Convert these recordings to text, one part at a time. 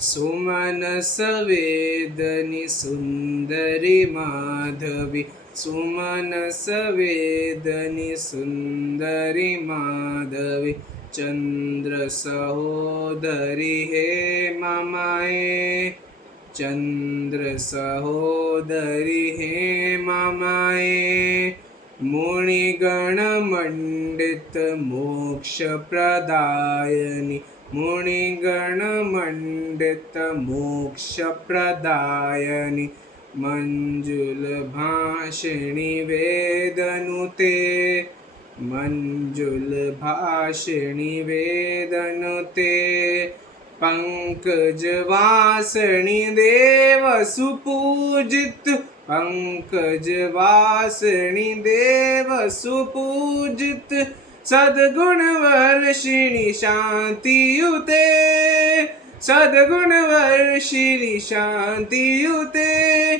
सुमन सवेदनि सुंदरि माधवी, सुमन सवेदनि सुंदरि माधवी, चंद्र सहोदरी हे ममाए, चंद्र सहोदरी हे ममाए। मुनिगण मंडित मोक्ष प्रदायनि, मुनिगण मंडित मोक्ष प्रदायनि, मंजुल भाषिणी वेदनुते, मंजुल भाषिणी वेदनुते। पंकज वासणी देव सुपूजित, पंकज वासणी देव सुपूजित, सद्गुण वर्षिणी शांतियुते, सद्गुण वर्षिणी शांतियुते।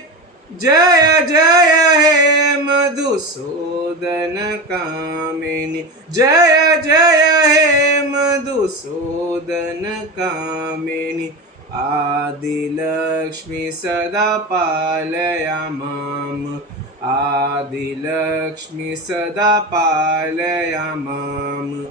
जय जय हे मधुसूदन कामिनी, जय जय हे मधुसूदन कामिनी। आदिलक्ष्मी सदा पालया माम, आदिलक्ष्मी सदा पालया माम।